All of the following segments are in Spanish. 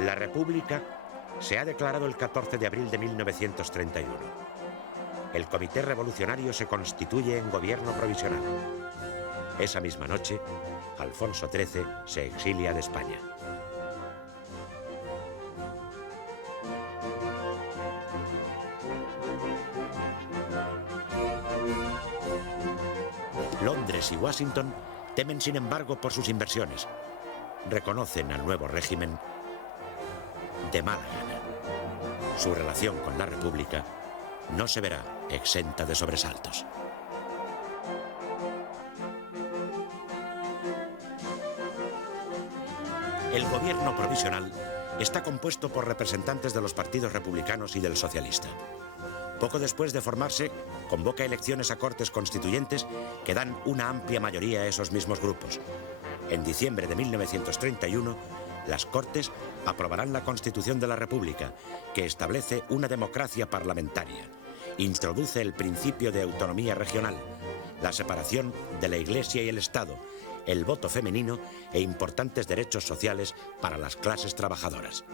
La República se ha declarado el 14 de abril de 1931. El Comité Revolucionario se constituye en gobierno provisional. Esa misma noche, Alfonso XIII se exilia de España. Londres y Washington temen, sin embargo, por sus inversiones. Reconocen al nuevo régimen de mala gana. Su relación con la República no se verá exenta de sobresaltos. El gobierno provisional está compuesto por representantes de los partidos republicanos y del socialista. Poco después de formarse, convoca elecciones a Cortes Constituyentes que dan una amplia mayoría a esos mismos grupos. En diciembre de 1931, las Cortes aprobarán la Constitución de la República, que establece una democracia parlamentaria, introduce el principio de autonomía regional, la separación de la Iglesia y el Estado, el voto femenino e importantes derechos sociales para las clases trabajadoras.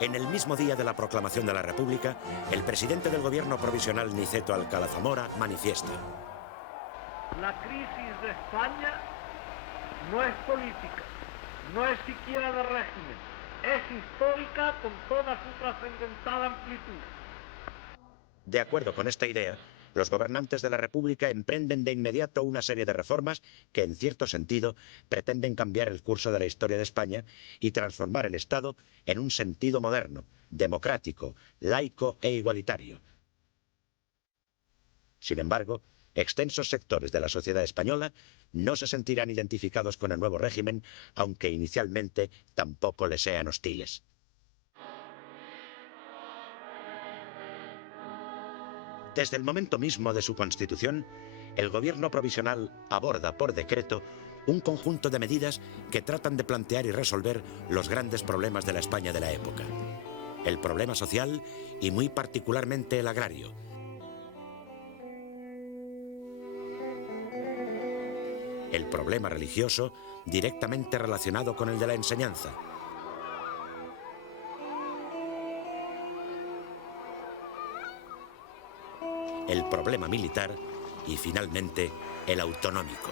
En el mismo día de la proclamación de la República, el presidente del gobierno provisional, Niceto Alcalá Zamora, manifiesta: la crisis de España no es política, no es siquiera de régimen, es histórica con toda su trascendental amplitud. De acuerdo con esta idea, los gobernantes de la República emprenden de inmediato una serie de reformas que, en cierto sentido, pretenden cambiar el curso de la historia de España y transformar el Estado en un sentido moderno, democrático, laico e igualitario. Sin embargo, extensos sectores de la sociedad española no se sentirán identificados con el nuevo régimen, aunque inicialmente tampoco les sean hostiles. Desde el momento mismo de su constitución, el gobierno provisional aborda por decreto un conjunto de medidas que tratan de plantear y resolver los grandes problemas de la España de la época. El problema social y muy particularmente el agrario. El problema religioso directamente relacionado con el de la enseñanza. El problema militar y, finalmente, el autonómico.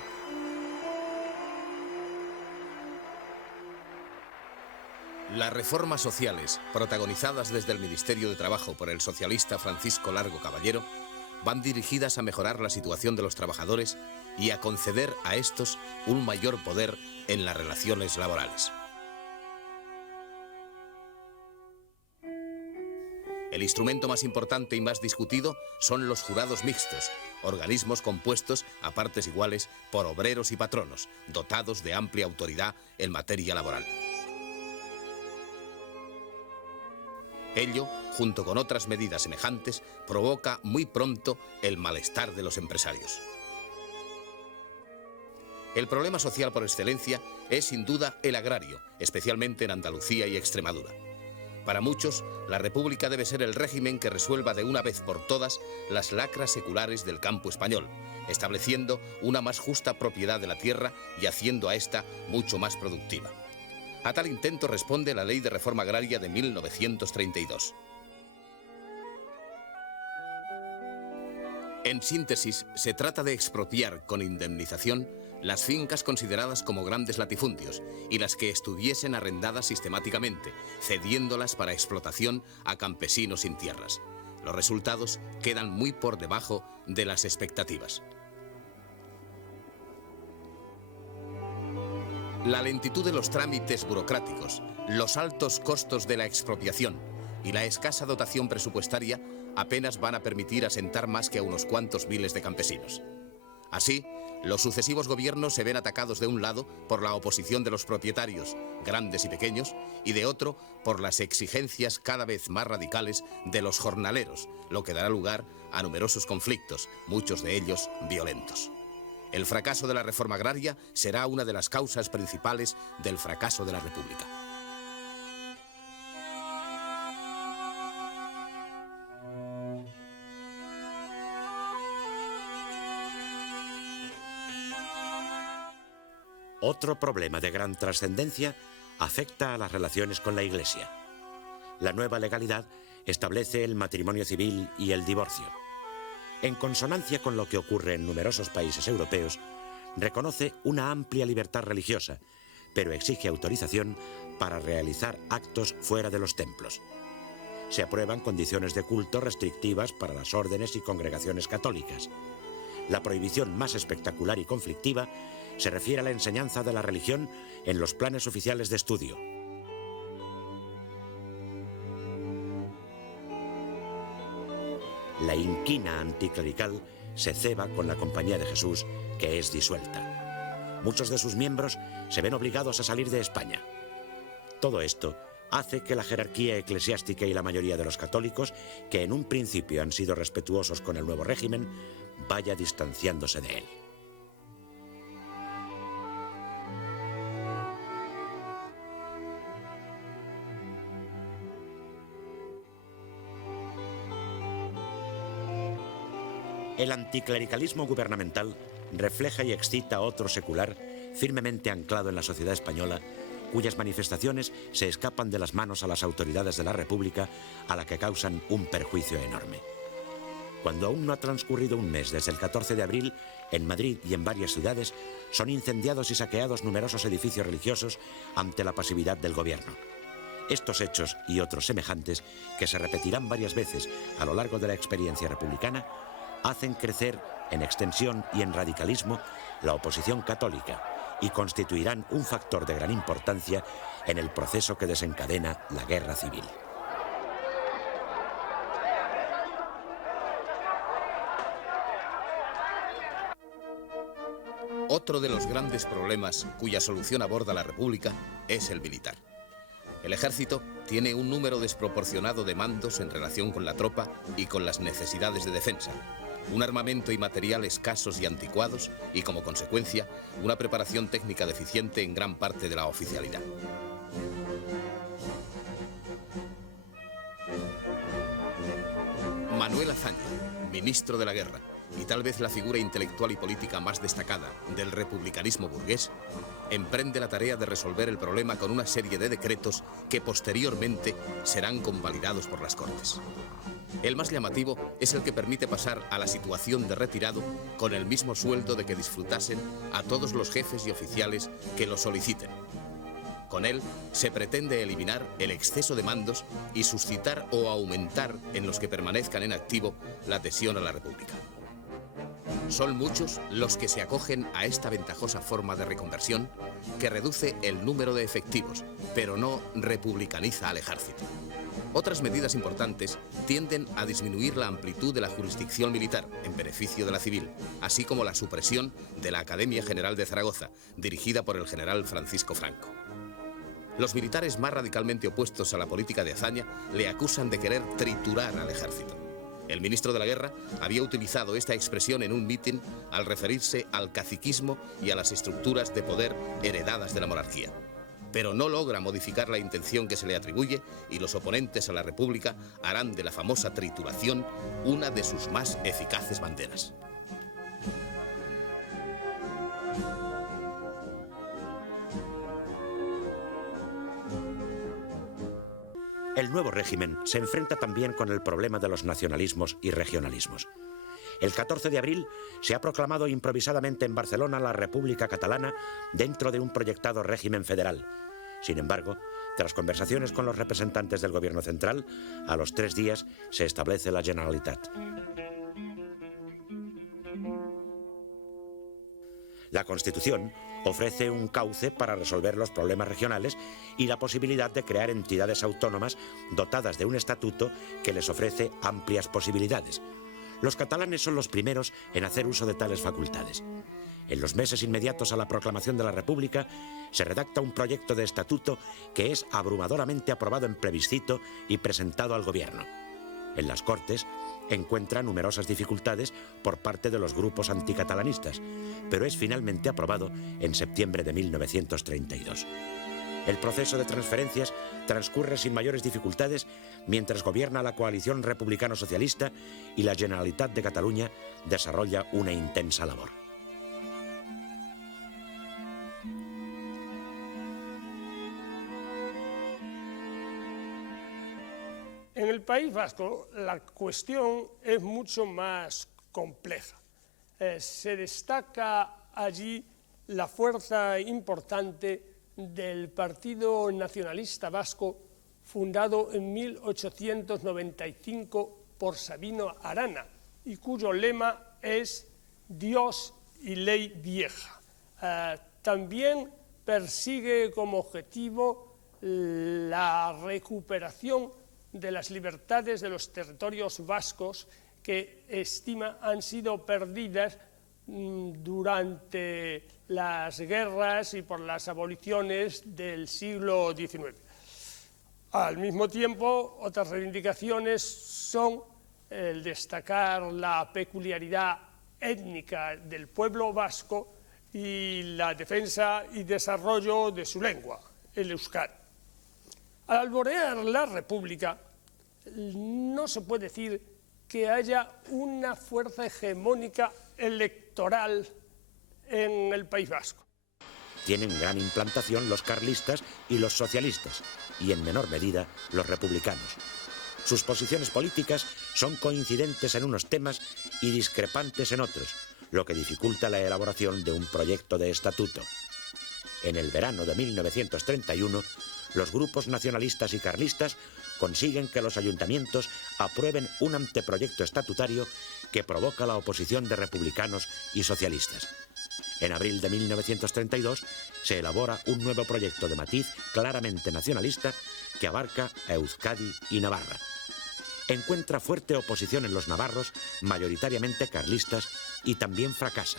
Las reformas sociales, protagonizadas desde el Ministerio de Trabajo por el socialista Francisco Largo Caballero, van dirigidas a mejorar la situación de los trabajadores y a conceder a estos un mayor poder en las relaciones laborales. El instrumento más importante y más discutido son los jurados mixtos, organismos compuestos a partes iguales por obreros y patronos, dotados de amplia autoridad en materia laboral. Ello, junto con otras medidas semejantes, provoca muy pronto el malestar de los empresarios. El problema social por excelencia es sin duda el agrario, especialmente en Andalucía y Extremadura. Para muchos, la República debe ser el régimen que resuelva de una vez por todas las lacras seculares del campo español, estableciendo una más justa propiedad de la tierra y haciendo a esta mucho más productiva. A tal intento responde la Ley de Reforma Agraria de 1932. En síntesis, se trata de expropiar con indemnización las fincas consideradas como grandes latifundios y las que estuviesen arrendadas sistemáticamente, cediéndolas para explotación a campesinos sin tierras. Los resultados quedan muy por debajo de las expectativas. La lentitud de los trámites burocráticos, los altos costos de la expropiación y la escasa dotación presupuestaria apenas van a permitir asentar más que a unos cuantos miles de campesinos. Así, los sucesivos gobiernos se ven atacados de un lado por la oposición de los propietarios, grandes y pequeños, y de otro por las exigencias cada vez más radicales de los jornaleros, lo que dará lugar a numerosos conflictos, muchos de ellos violentos. El fracaso de la reforma agraria será una de las causas principales del fracaso de la República. Otro problema de gran trascendencia afecta a las relaciones con la Iglesia. La nueva legalidad establece el matrimonio civil y el divorcio. En consonancia con lo que ocurre en numerosos países europeos, reconoce una amplia libertad religiosa, pero exige autorización para realizar actos fuera de los templos. Se aprueban condiciones de culto restrictivas para las órdenes y congregaciones católicas. La prohibición más espectacular y conflictiva se refiere a la enseñanza de la religión en los planes oficiales de estudio. La inquina anticlerical se ceba con la Compañía de Jesús, que es disuelta. Muchos de sus miembros se ven obligados a salir de España. Todo esto hace que la jerarquía eclesiástica y la mayoría de los católicos, que en un principio han sido respetuosos con el nuevo régimen, vaya distanciándose de él. El anticlericalismo gubernamental refleja y excita a otro secular firmemente anclado en la sociedad española, cuyas manifestaciones se escapan de las manos a las autoridades de la República, a la que causan un perjuicio enorme. Cuando aún no ha transcurrido un mes desde el 14 de abril, en Madrid y en varias ciudades, son incendiados y saqueados numerosos edificios religiosos ante la pasividad del gobierno. Estos hechos y otros semejantes, que se repetirán varias veces a lo largo de la experiencia republicana, hacen crecer en extensión y en radicalismo la oposición católica y constituirán un factor de gran importancia en el proceso que desencadena la guerra civil. Otro de los grandes problemas cuya solución aborda la República es el militar. El ejército tiene un número desproporcionado de mandos en relación con la tropa y con las necesidades de defensa, un armamento y material escasos y anticuados y, como consecuencia, una preparación técnica deficiente en gran parte de la oficialidad. Manuel Azaña, ministro de la Guerra, y tal vez la figura intelectual y política más destacada del republicanismo burgués, emprende la tarea de resolver el problema con una serie de decretos que posteriormente serán convalidados por las Cortes. El más llamativo es el que permite pasar a la situación de retirado con el mismo sueldo de que disfrutasen a todos los jefes y oficiales que lo soliciten. Con él se pretende eliminar el exceso de mandos y suscitar o aumentar en los que permanezcan en activo la adhesión a la República. Son muchos los que se acogen a esta ventajosa forma de reconversión que reduce el número de efectivos, pero no republicaniza al ejército. Otras medidas importantes tienden a disminuir la amplitud de la jurisdicción militar en beneficio de la civil, así como la supresión de la Academia General de Zaragoza, dirigida por el general Francisco Franco. Los militares más radicalmente opuestos a la política de Azaña le acusan de querer triturar al ejército. El ministro de la Guerra había utilizado esta expresión en un mitin al referirse al caciquismo y a las estructuras de poder heredadas de la monarquía. Pero no logra modificar la intención que se le atribuye y los oponentes a la República harán de la famosa trituración una de sus más eficaces banderas. El nuevo régimen se enfrenta también con el problema de los nacionalismos y regionalismos. El 14 de abril se ha proclamado improvisadamente en Barcelona la República Catalana dentro de un proyectado régimen federal. Sin embargo, tras conversaciones con los representantes del gobierno central, a los 3 días se establece la Generalitat. La Constitución ofrece un cauce para resolver los problemas regionales y la posibilidad de crear entidades autónomas dotadas de un estatuto que les ofrece amplias posibilidades. Los catalanes son los primeros en hacer uso de tales facultades. En los meses inmediatos a la proclamación de la República, se redacta un proyecto de estatuto que es abrumadoramente aprobado en plebiscito y presentado al gobierno. En las Cortes, encuentra numerosas dificultades por parte de los grupos anticatalanistas, pero es finalmente aprobado en septiembre de 1932. El proceso de transferencias transcurre sin mayores dificultades mientras gobierna la coalición republicano-socialista y la Generalitat de Cataluña desarrolla una intensa labor. En el País Vasco la cuestión es mucho más compleja. Se destaca allí la fuerza importante del Partido Nacionalista Vasco, fundado en 1895 por Sabino Arana y cuyo lema es Dios y ley vieja. También persigue como objetivo la recuperación de las libertades de los territorios vascos que estima han sido perdidas durante las guerras y por las aboliciones del siglo XIX. Al mismo tiempo, otras reivindicaciones son el destacar la peculiaridad étnica del pueblo vasco y la defensa y desarrollo de su lengua, el euskera. Al alborear la República, no se puede decir que haya una fuerza hegemónica electoral en el País Vasco. Tienen gran implantación los carlistas y los socialistas, y en menor medida los republicanos. Sus posiciones políticas son coincidentes en unos temas y discrepantes en otros, lo que dificulta la elaboración de un proyecto de estatuto. En el verano de 1931, los grupos nacionalistas y carlistas consiguen que los ayuntamientos aprueben un anteproyecto estatutario que provoca la oposición de republicanos y socialistas. En abril de 1932 se elabora un nuevo proyecto de matiz claramente nacionalista que abarca a Euskadi y Navarra. Encuentra fuerte oposición en los navarros, mayoritariamente carlistas, y también fracasa.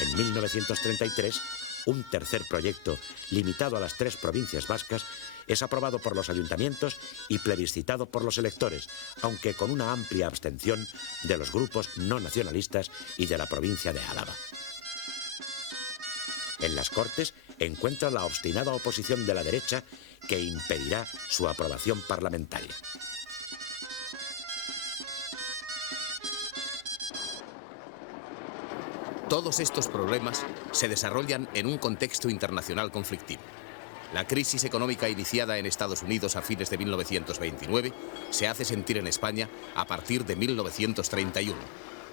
En 1933, un tercer proyecto, limitado a las 3 provincias vascas, es aprobado por los ayuntamientos y plebiscitado por los electores, aunque con una amplia abstención de los grupos no nacionalistas y de la provincia de Álava. En las Cortes encuentra la obstinada oposición de la derecha que impedirá su aprobación parlamentaria. Todos estos problemas se desarrollan en un contexto internacional conflictivo. La crisis económica iniciada en Estados Unidos a fines de 1929 se hace sentir en España a partir de 1931.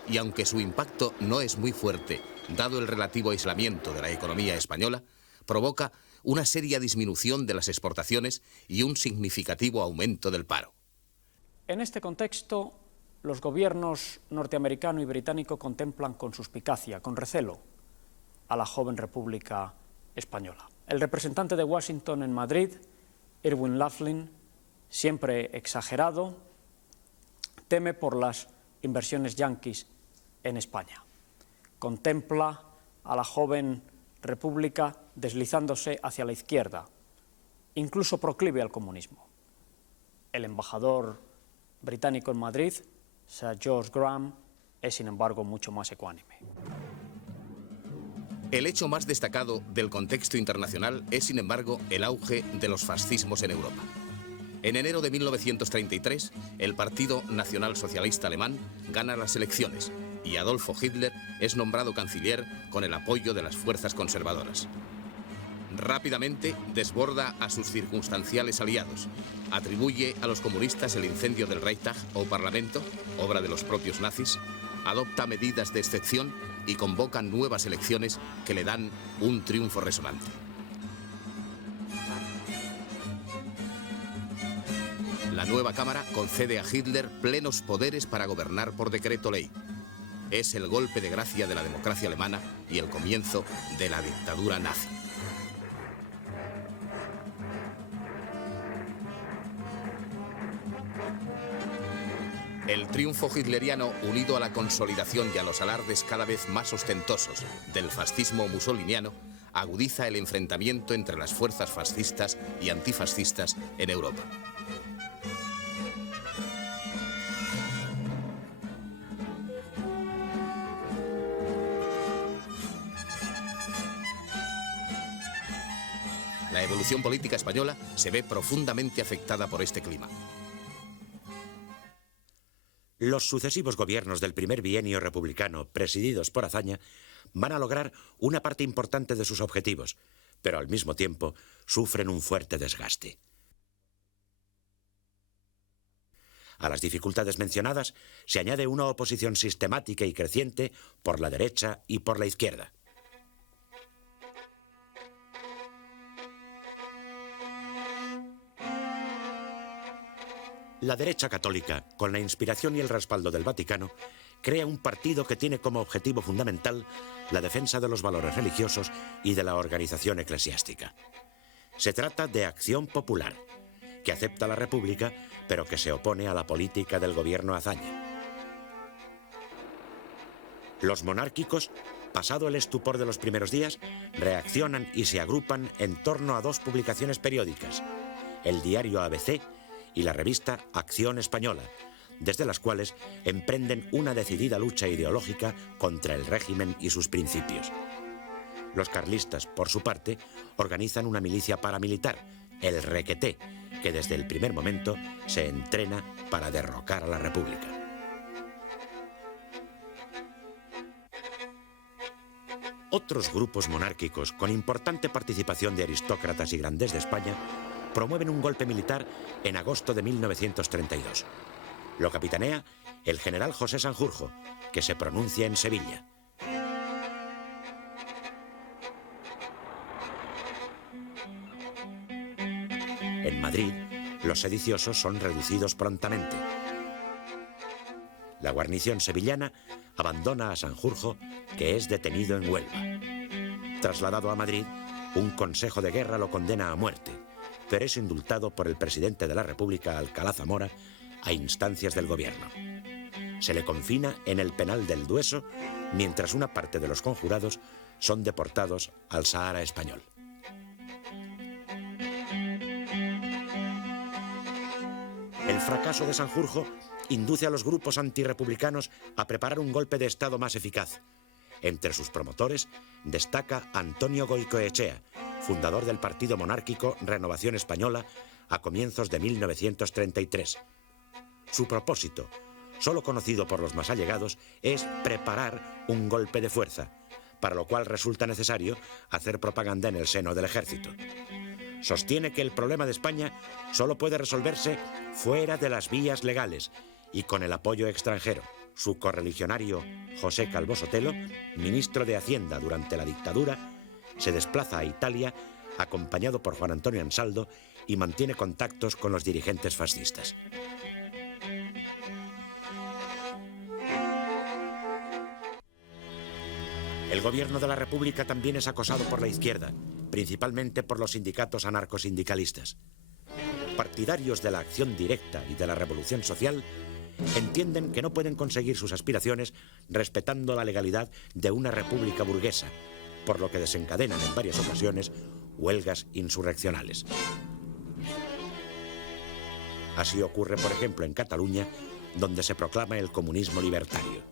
Y aunque su impacto no es muy fuerte, dado el relativo aislamiento de la economía española, provoca una seria disminución de las exportaciones y un significativo aumento del paro. En este contexto, los gobiernos norteamericano y británico contemplan con suspicacia, con recelo, a la joven República Española. El representante de Washington en Madrid, Irwin Laughlin, siempre exagerado, teme por las inversiones yanquis en España. Contempla a la joven República deslizándose hacia la izquierda, incluso proclive al comunismo. El embajador británico en Madrid, Sir George Graham, es sin embargo mucho más ecuánime. El hecho más destacado del contexto internacional es, sin embargo, el auge de los fascismos en Europa. En enero de 1933, el Partido Nacional Socialista Alemán gana las elecciones y Adolfo Hitler es nombrado canciller con el apoyo de las fuerzas conservadoras. Rápidamente desborda a sus circunstanciales aliados, atribuye a los comunistas el incendio del Reichstag o Parlamento, obra de los propios nazis, adopta medidas de excepción y convoca nuevas elecciones que le dan un triunfo resonante. La nueva Cámara concede a Hitler plenos poderes para gobernar por decreto ley. Es el golpe de gracia de la democracia alemana y el comienzo de la dictadura nazi. El triunfo hitleriano, unido a la consolidación y a los alardes cada vez más ostentosos del fascismo mussoliniano, agudiza el enfrentamiento entre las fuerzas fascistas y antifascistas en Europa. La evolución política española se ve profundamente afectada por este clima. Los sucesivos gobiernos del primer bienio republicano, presididos por Azaña, van a lograr una parte importante de sus objetivos, pero al mismo tiempo sufren un fuerte desgaste. A las dificultades mencionadas se añade una oposición sistemática y creciente por la derecha y por la izquierda. La derecha católica, con la inspiración y el respaldo del Vaticano, crea un partido que tiene como objetivo fundamental la defensa de los valores religiosos y de la organización eclesiástica. Se trata de Acción Popular, que acepta la República, pero que se opone a la política del gobierno Azaña. Los monárquicos, pasado el estupor de los primeros días, reaccionan y se agrupan en torno a dos publicaciones periódicas, el diario ABC y la revista Acción Española, desde las cuales emprenden una decidida lucha ideológica contra el régimen y sus principios. Los carlistas, por su parte, organizan una milicia paramilitar, el Requeté, que desde el primer momento se entrena para derrocar a la República. Otros grupos monárquicos, con importante participación de aristócratas y grandes de España, promueven un golpe militar en agosto de 1932. Lo capitanea el general José Sanjurjo, que se pronuncia en Sevilla. En Madrid, los sediciosos son reducidos prontamente. La guarnición sevillana abandona a Sanjurjo, que es detenido en Huelva. Trasladado a Madrid, un consejo de guerra lo condena a muerte, pero es indultado por el presidente de la República, Alcalá Zamora, a instancias del gobierno. Se le confina en el penal del Dueso, mientras una parte de los conjurados son deportados al Sahara español. El fracaso de Sanjurjo induce a los grupos antirrepublicanos a preparar un golpe de Estado más eficaz. Entre sus promotores destaca Antonio Goicoechea, fundador del partido monárquico Renovación Española a comienzos de 1933. Su propósito, solo conocido por los más allegados, es preparar un golpe de fuerza, para lo cual resulta necesario hacer propaganda en el seno del ejército. Sostiene que el problema de España solo puede resolverse fuera de las vías legales y con el apoyo extranjero. Su correligionario José Calvo Sotelo, ministro de Hacienda durante la dictadura, se desplaza a Italia acompañado por Juan Antonio Ansaldo y mantiene contactos con los dirigentes fascistas. El gobierno de la República también es acosado por la izquierda, principalmente por los sindicatos anarcosindicalistas. Partidarios de la acción directa y de la revolución social entienden que no pueden conseguir sus aspiraciones respetando la legalidad de una república burguesa, por lo que desencadenan en varias ocasiones huelgas insurreccionales. Así ocurre, por ejemplo, en Cataluña, donde se proclama el comunismo libertario.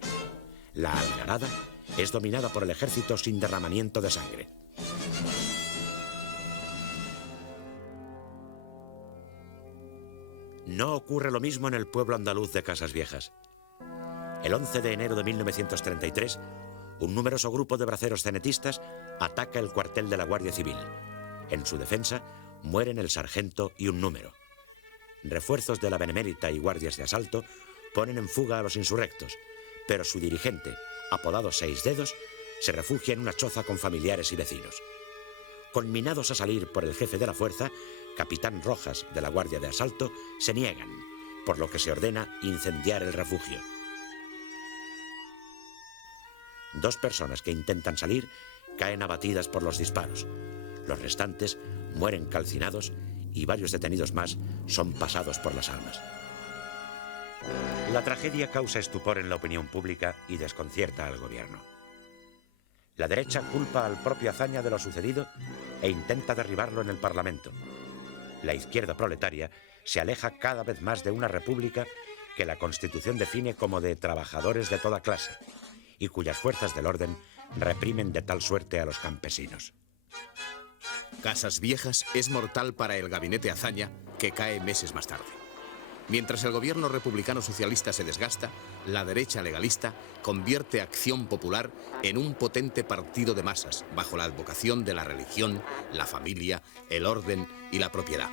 La Algarada es dominada por el ejército sin derramamiento de sangre. No ocurre lo mismo en el pueblo andaluz de Casas Viejas. El 11 de enero de 1933, un numeroso grupo de braceros cenetistas ataca el cuartel de la Guardia Civil. En su defensa mueren el sargento y un número. Refuerzos de la Benemérita y guardias de asalto ponen en fuga a los insurrectos, pero su dirigente, apodado Seis Dedos, se refugia en una choza con familiares y vecinos. Conminados a salir por el jefe de la fuerza, capitán Rojas de la Guardia de Asalto, se niegan, por lo que se ordena incendiar el refugio. 2 personas que intentan salir caen abatidas por los disparos. Los restantes mueren calcinados y varios detenidos más son pasados por las armas. La tragedia causa estupor en la opinión pública y desconcierta al gobierno. La derecha culpa al propio Azaña de lo sucedido e intenta derribarlo en el Parlamento. La izquierda proletaria se aleja cada vez más de una república que la Constitución define como de trabajadores de toda clase y cuyas fuerzas del orden reprimen de tal suerte a los campesinos. Casas Viejas es mortal para el gabinete Azaña, que cae meses más tarde. Mientras el gobierno republicano socialista se desgasta, la derecha legalista convierte Acción Popular en un potente partido de masas, bajo la advocación de la religión, la familia, el orden y la propiedad.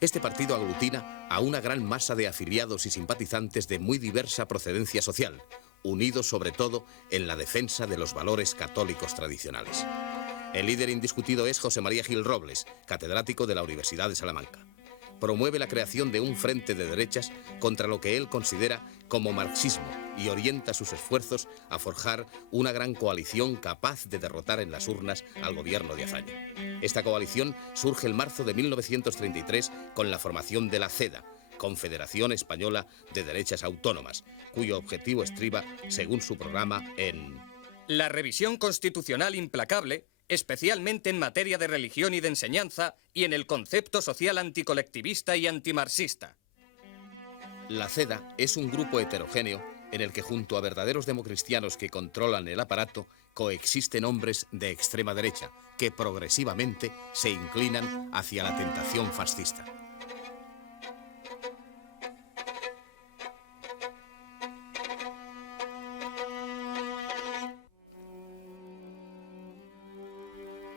Este partido aglutina a una gran masa de afiliados y simpatizantes de muy diversa procedencia social, unidos sobre todo en la defensa de los valores católicos tradicionales. El líder indiscutido es José María Gil Robles, catedrático de la Universidad de Salamanca. Promueve la creación de un frente de derechas contra lo que él considera como marxismo y orienta sus esfuerzos a forjar una gran coalición capaz de derrotar en las urnas al gobierno de Azaña. Esta coalición surge en marzo de 1933 con la formación de la CEDA, Confederación Española de Derechas Autónomas, cuyo objetivo estriba, según su programa, en la revisión constitucional implacable, especialmente en materia de religión y de enseñanza, y en el concepto social anticolectivista y antimarxista. La CEDA es un grupo heterogéneo en el que, junto a verdaderos democristianos que controlan el aparato, coexisten hombres de extrema derecha que progresivamente se inclinan hacia la tentación fascista.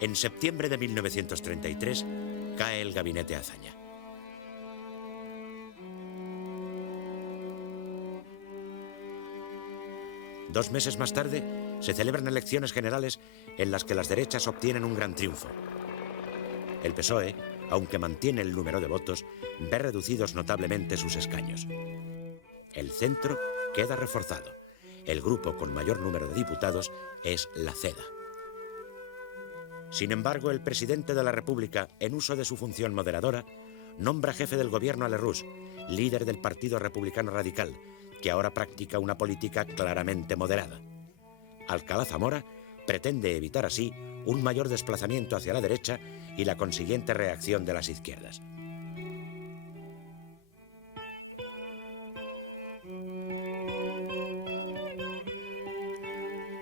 En septiembre de 1933 cae el gabinete Azaña. Dos meses más tarde se celebran elecciones generales en las que las derechas obtienen un gran triunfo. El PSOE, aunque mantiene el número de votos, ve reducidos notablemente sus escaños. El centro queda reforzado. El grupo con mayor número de diputados es la CEDA. Sin embargo, el presidente de la República, en uso de su función moderadora, nombra jefe del gobierno a Lerroux, líder del Partido Republicano Radical, que ahora practica una política claramente moderada. Alcalá Zamora pretende evitar así un mayor desplazamiento hacia la derecha y la consiguiente reacción de las izquierdas.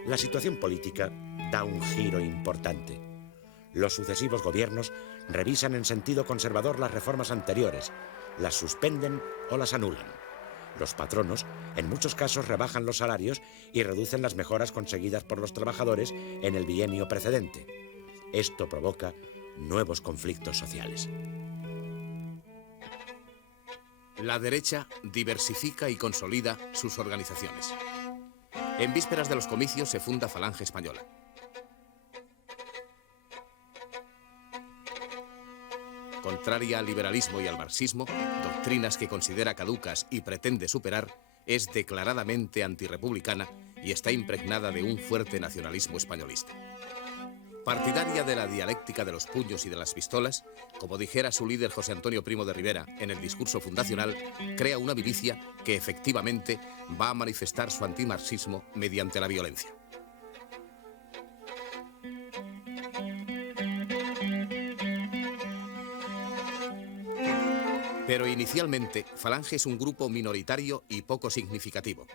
La situación política da un giro importante. Los sucesivos gobiernos revisan en sentido conservador las reformas anteriores, las suspenden o las anulan. Los patronos, en muchos casos, rebajan los salarios y reducen las mejoras conseguidas por los trabajadores en el bienio precedente. Esto provoca nuevos conflictos sociales. La derecha diversifica y consolida sus organizaciones. En vísperas de los comicios se funda Falange Española. Contraria al liberalismo y al marxismo, doctrinas que considera caducas y pretende superar, es declaradamente antirrepublicana y está impregnada de un fuerte nacionalismo españolista. Partidaria de la dialéctica de los puños y de las pistolas, como dijera su líder José Antonio Primo de Rivera en el discurso fundacional, crea una milicia que efectivamente va a manifestar su antimarxismo mediante la violencia. Pero inicialmente, Falange es un grupo minoritario y poco significativo.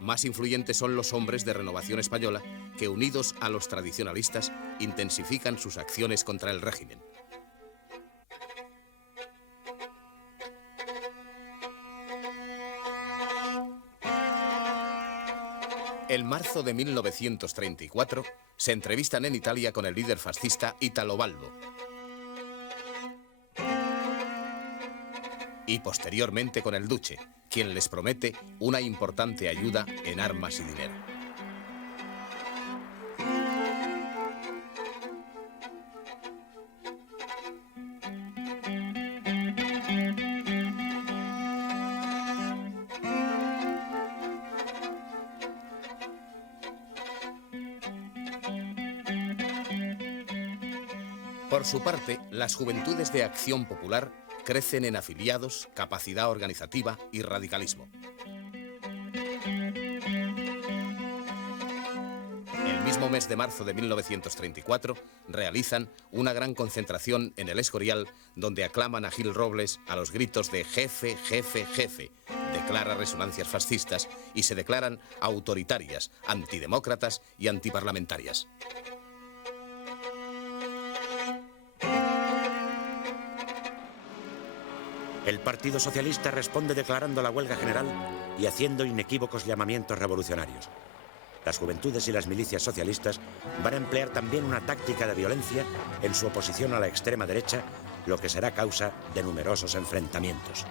Más influyentes son los hombres de Renovación Española, que unidos a los tradicionalistas, intensifican sus acciones contra el régimen. En marzo de 1934, se entrevistan en Italia con el líder fascista Italo Balbo. Y posteriormente con el Duce, quien les promete una importante ayuda en armas y dinero. Por su parte, las juventudes de Acción Popular crecen en afiliados, capacidad organizativa y radicalismo. El mismo mes de marzo de 1934 realizan una gran concentración en el Escorial, donde aclaman a Gil Robles a los gritos de jefe, jefe, jefe, de claras resonancias fascistas, y se declaran autoritarias, antidemócratas y antiparlamentarias. El Partido Socialista responde declarando la huelga general y haciendo inequívocos llamamientos revolucionarios. Las juventudes y las milicias socialistas van a emplear también una táctica de violencia en su oposición a la extrema derecha, lo que será causa de numerosos enfrentamientos.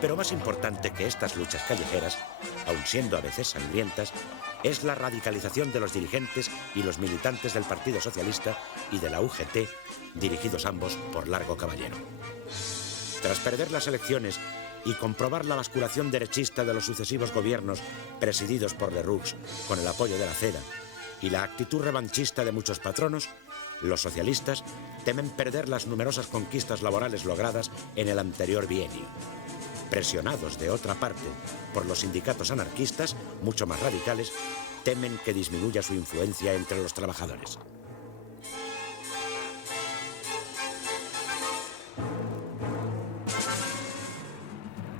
Pero más importante que estas luchas callejeras, aun siendo a veces sangrientas, es la radicalización de los dirigentes y los militantes del Partido Socialista y de la UGT, dirigidos ambos por Largo Caballero. Tras perder las elecciones y comprobar la basculación derechista de los sucesivos gobiernos presididos por Lerroux con el apoyo de la CEDA y la actitud revanchista de muchos patronos, los socialistas temen perder las numerosas conquistas laborales logradas en el anterior bienio. Presionados, de otra parte, por los sindicatos anarquistas, mucho más radicales, temen que disminuya su influencia entre los trabajadores.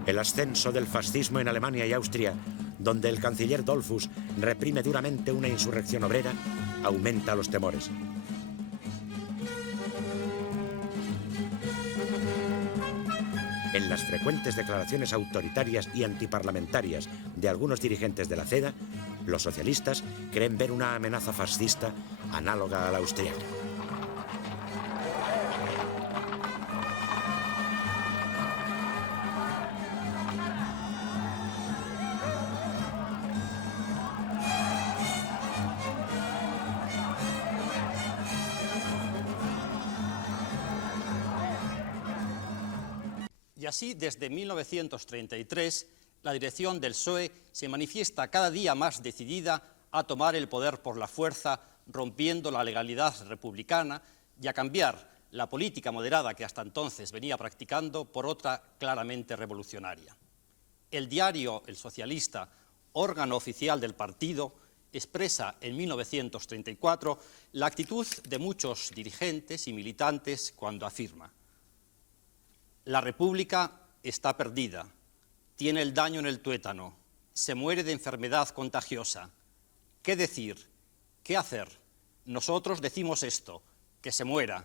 El ascenso del fascismo en Alemania y Austria, donde el canciller Dollfuss reprime duramente una insurrección obrera, aumenta los temores. En las frecuentes declaraciones autoritarias y antiparlamentarias de algunos dirigentes de la CEDA, los socialistas creen ver una amenaza fascista análoga a la austriaca. Y así, desde 1933, la dirección del PSOE se manifiesta cada día más decidida a tomar el poder por la fuerza, rompiendo la legalidad republicana y a cambiar la política moderada que hasta entonces venía practicando por otra claramente revolucionaria. El diario El Socialista, órgano oficial del partido, expresa en 1934 la actitud de muchos dirigentes y militantes cuando afirma: la República está perdida, tiene el daño en el tuétano, se muere de enfermedad contagiosa. ¿Qué decir? ¿Qué hacer? Nosotros decimos esto, que se muera,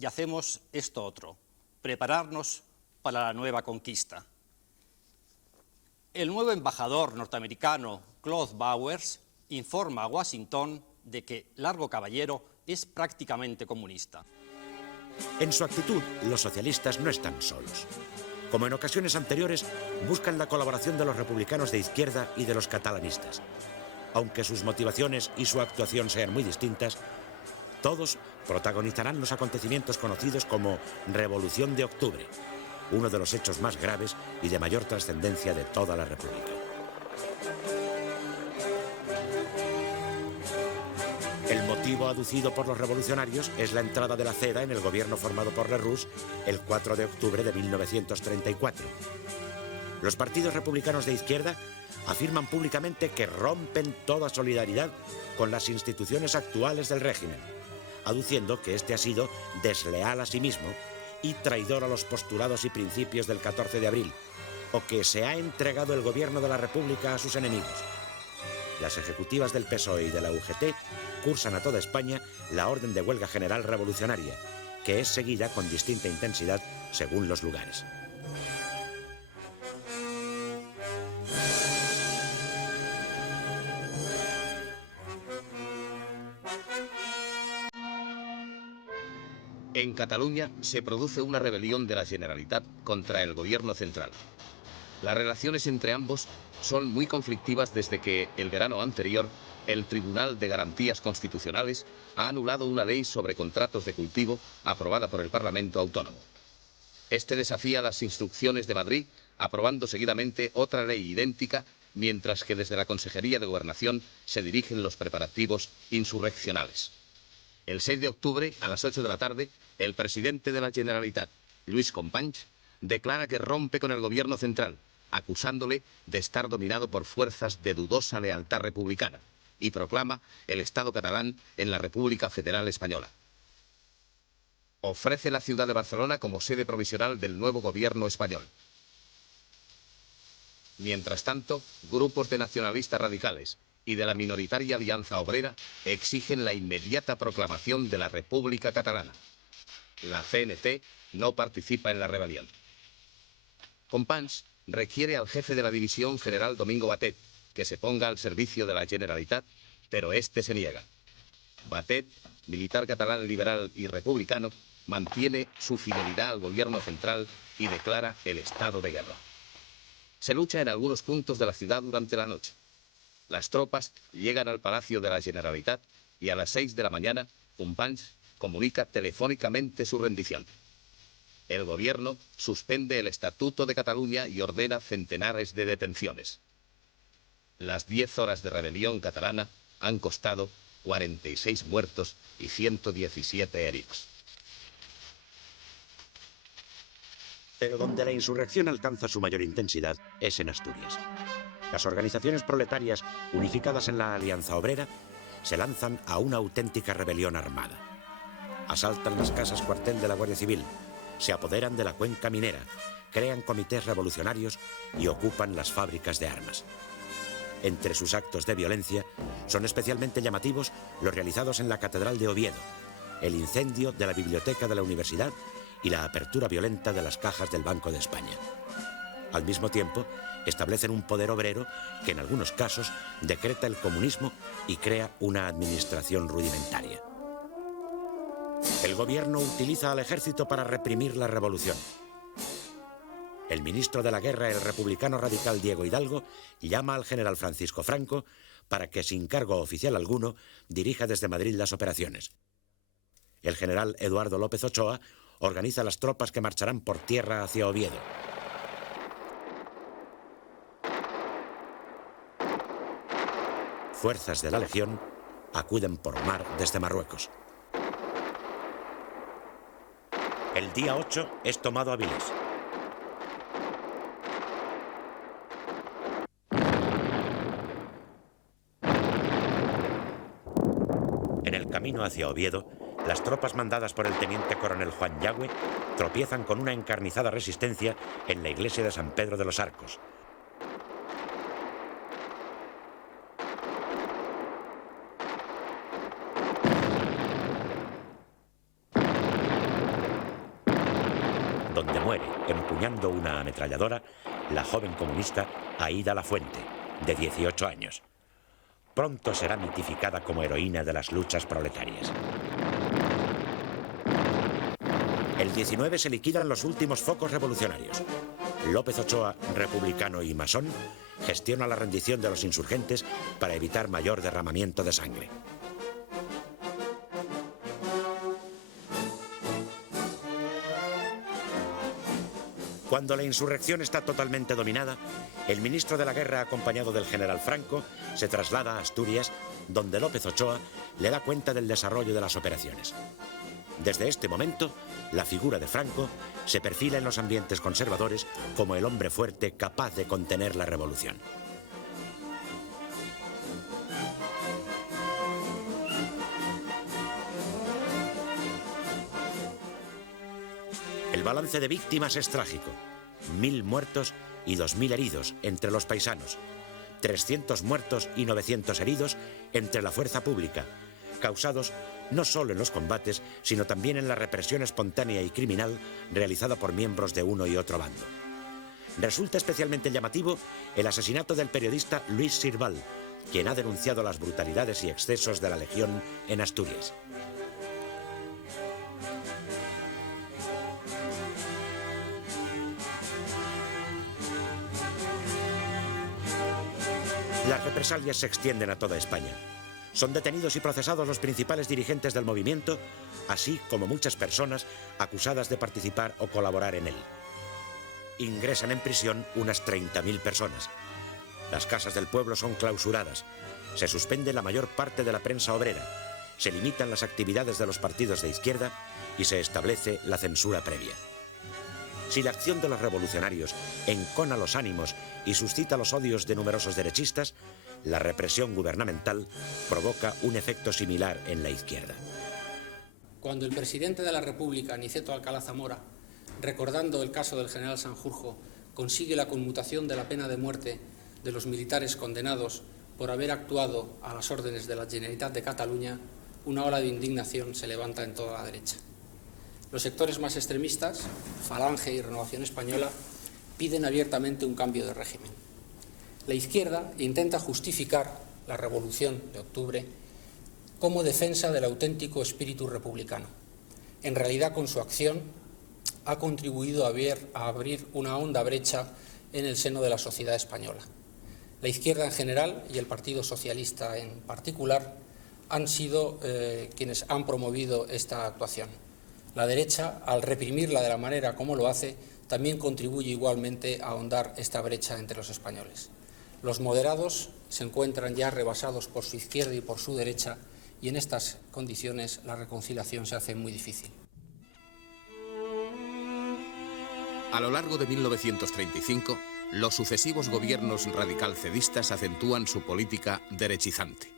y hacemos esto otro, prepararnos para la nueva conquista. El nuevo embajador norteamericano, Claude Bowers, informa a Washington de que Largo Caballero es prácticamente comunista. En su actitud, los socialistas no están solos. Como en ocasiones anteriores, buscan la colaboración de los republicanos de izquierda y de los catalanistas. Aunque sus motivaciones y su actuación sean muy distintas, todos protagonizarán los acontecimientos conocidos como Revolución de Octubre, uno de los hechos más graves y de mayor trascendencia de toda la República. El motivo aducido por los revolucionarios es la entrada de la CEDA en el gobierno formado por Lerroux el 4 de octubre de 1934. Los partidos republicanos de izquierda afirman públicamente que rompen toda solidaridad con las instituciones actuales del régimen, aduciendo que este ha sido desleal a sí mismo y traidor a los postulados y principios del 14 de abril, o que se ha entregado el gobierno de la República a sus enemigos. Las ejecutivas del PSOE y de la UGT cursan a toda España la orden de huelga general revolucionaria, que es seguida con distinta intensidad según los lugares. En Cataluña se produce una rebelión de la Generalitat contra el gobierno central. Las relaciones entre ambos son muy conflictivas desde que, el verano anterior, el Tribunal de Garantías Constitucionales ha anulado una ley sobre contratos de cultivo aprobada por el Parlamento Autónomo. Este desafía las instrucciones de Madrid, aprobando seguidamente otra ley idéntica, mientras que desde la Consejería de Gobernación se dirigen los preparativos insurreccionales. El 6 de octubre, a las 8 de la tarde, el presidente de la Generalitat, Lluís Companys, declara que rompe con el gobierno central, acusándole de estar dominado por fuerzas de dudosa lealtad republicana. y proclama el Estado catalán en la República Federal Española. Ofrece la ciudad de Barcelona como sede provisional del nuevo gobierno español. Mientras tanto, grupos de nacionalistas radicales y de la minoritaria Alianza Obrera exigen la inmediata proclamación de la República Catalana. La CNT no participa en la rebelión. Companys requiere al jefe de la división, general Domingo Batet, que se ponga al servicio de la Generalitat, pero este se niega. Batet, militar catalán liberal y republicano, mantiene su fidelidad al gobierno central y declara el estado de guerra. Se lucha en algunos puntos de la ciudad durante la noche. Las tropas llegan al Palacio de la Generalitat y a las 6 de la mañana, Companys comunica telefónicamente su rendición. El gobierno suspende el Estatuto de Cataluña y ordena centenares de detenciones. Las 10 horas de rebelión catalana han costado 46 muertos y 117 heridos. Pero donde la insurrección alcanza su mayor intensidad es en Asturias. Las organizaciones proletarias, unificadas en la Alianza Obrera, se lanzan a una auténtica rebelión armada. Asaltan las casas cuartel de la Guardia Civil, se apoderan de la cuenca minera, crean comités revolucionarios y ocupan las fábricas de armas. Entre sus actos de violencia son especialmente llamativos los realizados en la Catedral de Oviedo, el incendio de la biblioteca de la universidad y la apertura violenta de las cajas del Banco de España. Al mismo tiempo, establecen un poder obrero que en algunos casos decreta el comunismo y crea una administración rudimentaria. El gobierno utiliza al ejército para reprimir la revolución. El ministro de la Guerra, el republicano radical Diego Hidalgo, llama al general Francisco Franco para que, sin cargo oficial alguno, dirija desde Madrid las operaciones. El general Eduardo López Ochoa organiza las tropas que marcharán por tierra hacia Oviedo. Fuerzas de la Legión acuden por mar desde Marruecos. El día 8 es tomado Avilés. En el camino hacia Oviedo, las tropas mandadas por el teniente coronel Juan Yagüe tropiezan con una encarnizada resistencia en la iglesia de San Pedro de los Arcos. Donde muere, empuñando una ametralladora, la joven comunista Aída Lafuente, de 18 años. Pronto será mitificada como heroína de las luchas proletarias. El 19 se liquidan los últimos focos revolucionarios. López Ochoa, republicano y masón, gestiona la rendición de los insurgentes para evitar mayor derramamiento de sangre. Cuando la insurrección está totalmente dominada, el ministro de la Guerra, acompañado del general Franco, se traslada a Asturias, donde López Ochoa le da cuenta del desarrollo de las operaciones. Desde este momento, la figura de Franco se perfila en los ambientes conservadores como el hombre fuerte capaz de contener la revolución. El balance de víctimas es trágico. 1000 muertos y 2000 heridos entre los paisanos. 300 muertos y 900 heridos entre la fuerza pública, causados no solo en los combates, sino también en la represión espontánea y criminal realizada por miembros de uno y otro bando. Resulta especialmente llamativo el asesinato del periodista Luis Sirval, quien ha denunciado las brutalidades y excesos de la Legión en Asturias. Las represalias se extienden a toda España. Son detenidos y procesados los principales dirigentes del movimiento, así como muchas personas acusadas de participar o colaborar en él. Ingresan en prisión unas 30.000 personas. Las casas del pueblo son clausuradas. Se suspende la mayor parte de la prensa obrera. Se limitan las actividades de los partidos de izquierda y se establece la censura previa. Si la acción de los revolucionarios encona los ánimos y suscita los odios de numerosos derechistas, la represión gubernamental provoca un efecto similar en la izquierda. Cuando el presidente de la República, Aniceto Alcalá Zamora, recordando el caso del general Sanjurjo, consigue la conmutación de la pena de muerte de los militares condenados por haber actuado a las órdenes de la Generalitat de Cataluña, una ola de indignación se levanta en toda la derecha. Los sectores más extremistas, Falange y Renovación Española, piden abiertamente un cambio de régimen. La izquierda intenta justificar la Revolución de Octubre como defensa del auténtico espíritu republicano. En realidad, con su acción, ha contribuido a abrir una honda brecha en el seno de la sociedad española. La izquierda en general y el Partido Socialista en particular han sido quienes han promovido esta actuación. La derecha, al reprimirla de la manera como lo hace, también contribuye igualmente a ahondar esta brecha entre los españoles. Los moderados se encuentran ya rebasados por su izquierda y por su derecha, y en estas condiciones la reconciliación se hace muy difícil. A lo largo de 1935, los sucesivos gobiernos radicalcedistas acentúan su política derechizante,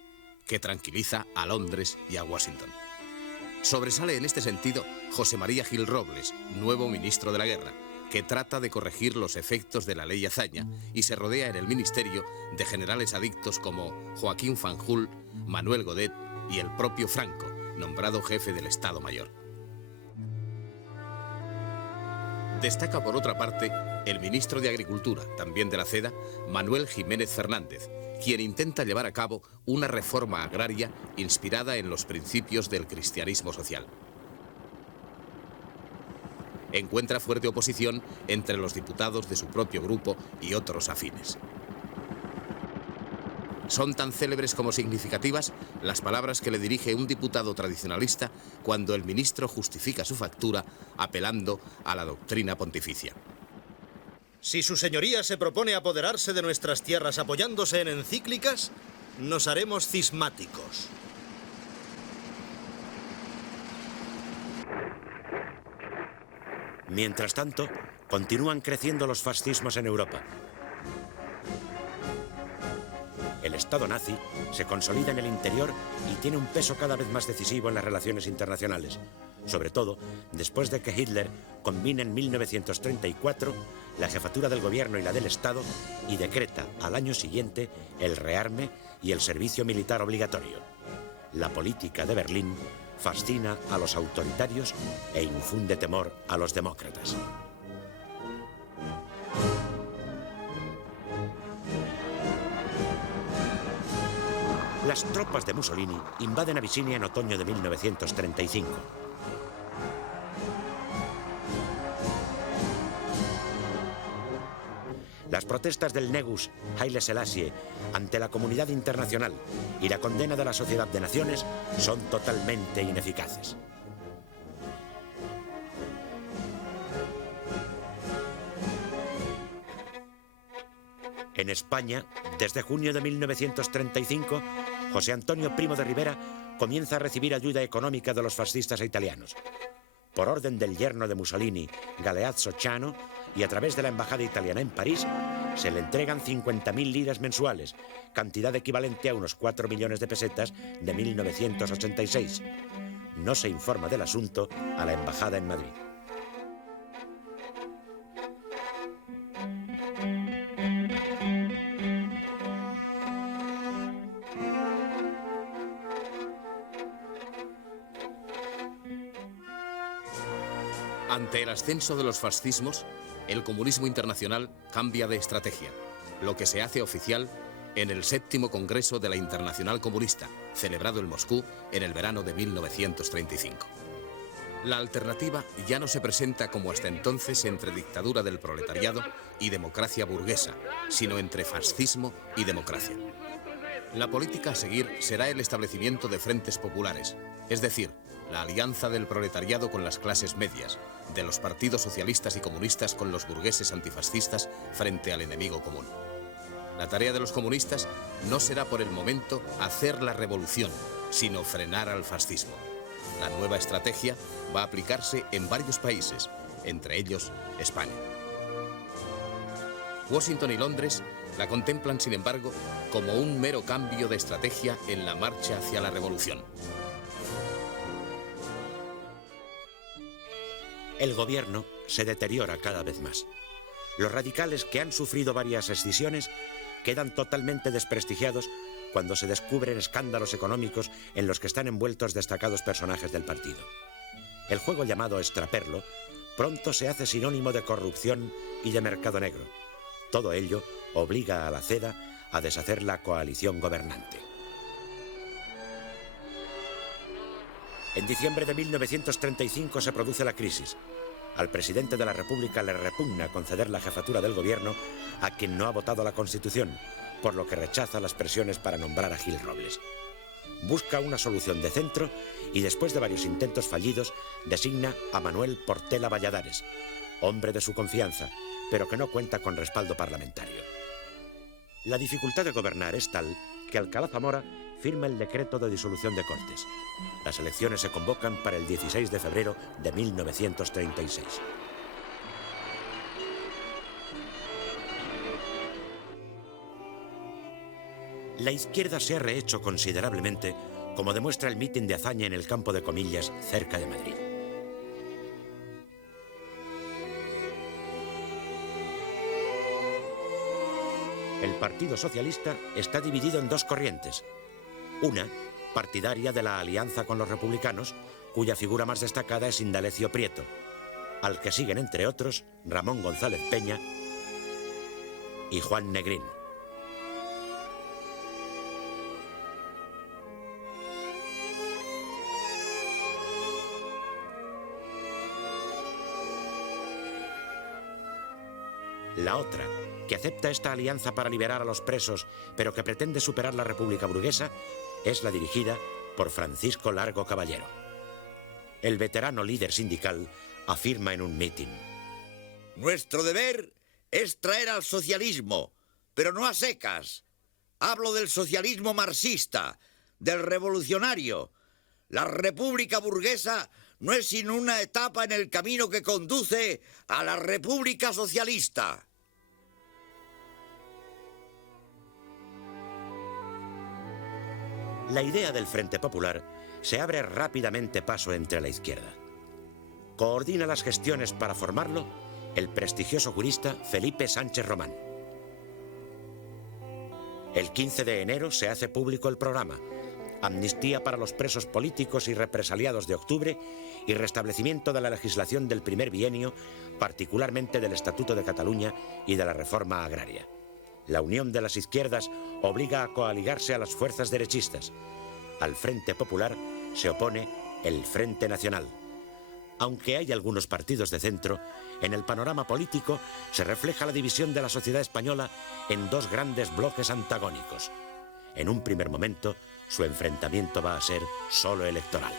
que tranquiliza a Londres y a Washington. Sobresale en este sentido José María Gil Robles, nuevo ministro de la Guerra, que trata de corregir los efectos de la ley Azaña y se rodea en el ministerio de generales adictos como Joaquín Fanjul, Manuel Godet y el propio Franco, nombrado jefe del Estado Mayor. Destaca por otra parte el ministro de Agricultura, también de la CEDA, Manuel Jiménez Fernández, quien intenta llevar a cabo una reforma agraria inspirada en los principios del cristianismo social. Encuentra fuerte oposición entre los diputados de su propio grupo y otros afines. Son tan célebres como significativas las palabras que le dirige un diputado tradicionalista cuando el ministro justifica su factura apelando a la doctrina pontificia. Si su señoría se propone apoderarse de nuestras tierras apoyándose en encíclicas, nos haremos cismáticos. Mientras tanto, continúan creciendo los fascismos en Europa. El Estado nazi se consolida en el interior y tiene un peso cada vez más decisivo en las relaciones internacionales, sobre todo después de que Hitler combina en 1934 la jefatura del gobierno y la del Estado y decreta al año siguiente el rearme y el servicio militar obligatorio. La política de Berlín fascina a los autoritarios e infunde temor a los demócratas. Las tropas de Mussolini invaden Abisinia en otoño de 1935. Las protestas del Negus Haile Selassie ante la comunidad internacional y la condena de la Sociedad de Naciones son totalmente ineficaces. En España, desde junio de 1935, José Antonio Primo de Rivera comienza a recibir ayuda económica de los fascistas italianos. Por orden del yerno de Mussolini, Galeazzo Ciano, y a través de la embajada italiana en París, se le entregan 50.000 liras mensuales, cantidad equivalente a unos 4 millones de pesetas de 1986. No se informa del asunto a la embajada en Madrid. Ante el ascenso de los fascismos, el comunismo internacional cambia de estrategia, lo que se hace oficial en el 7º Congreso de la Internacional Comunista, celebrado en Moscú en el verano de 1935. La alternativa ya no se presenta como hasta entonces entre dictadura del proletariado y democracia burguesa, sino entre fascismo y democracia. La política a seguir será el establecimiento de frentes populares, es decir, la alianza del proletariado con las clases medias, de los partidos socialistas y comunistas con los burgueses antifascistas frente al enemigo común. La tarea de los comunistas no será por el momento hacer la revolución, sino frenar al fascismo. La nueva estrategia va a aplicarse en varios países, entre ellos España. Washington y Londres la contemplan, sin embargo, como un mero cambio de estrategia en la marcha hacia la revolución. El gobierno se deteriora cada vez más. Los radicales, que han sufrido varias escisiones, quedan totalmente desprestigiados cuando se descubren escándalos económicos en los que están envueltos destacados personajes del partido. El juego llamado extraperlo pronto se hace sinónimo de corrupción y de mercado negro. Todo ello obliga a la CEDA a deshacer la coalición gobernante. En diciembre de 1935 se produce la crisis. Al presidente de la República le repugna conceder la jefatura del gobierno a quien no ha votado la Constitución, por lo que rechaza las presiones para nombrar a Gil Robles. Busca una solución de centro y, después de varios intentos fallidos, designa a Manuel Portela Valladares, hombre de su confianza, pero que no cuenta con respaldo parlamentario. La dificultad de gobernar es tal que Alcalá Zamora firma el decreto de disolución de Cortes. Las elecciones se convocan para el 16 de febrero de 1936. La izquierda se ha rehecho considerablemente, como demuestra el mitin de Azaña en el Campo de Comillas, cerca de Madrid. El Partido Socialista está dividido en dos corrientes. Una, partidaria de la alianza con los republicanos, cuya figura más destacada es Indalecio Prieto, al que siguen, entre otros, Ramón González Peña y Juan Negrín. La otra, que acepta esta alianza para liberar a los presos, pero que pretende superar la República burguesa, es la dirigida por Francisco Largo Caballero. El veterano líder sindical afirma en un mitin: nuestro deber es traer al socialismo, pero no a secas. Hablo del socialismo marxista, del revolucionario. La República burguesa no es sino una etapa en el camino que conduce a la República socialista. La idea del Frente Popular se abre rápidamente paso entre la izquierda. Coordina las gestiones para formarlo el prestigioso jurista Felipe Sánchez Román. El 15 de enero se hace público el programa: amnistía para los presos políticos y represaliados de octubre y restablecimiento de la legislación del primer bienio, particularmente del Estatuto de Cataluña y de la reforma agraria. La unión de las izquierdas obliga a coaligarse a las fuerzas derechistas. Al Frente Popular se opone el Frente Nacional. Aunque hay algunos partidos de centro, en el panorama político se refleja la división de la sociedad española en dos grandes bloques antagónicos. En un primer momento, su enfrentamiento va a ser solo electoral.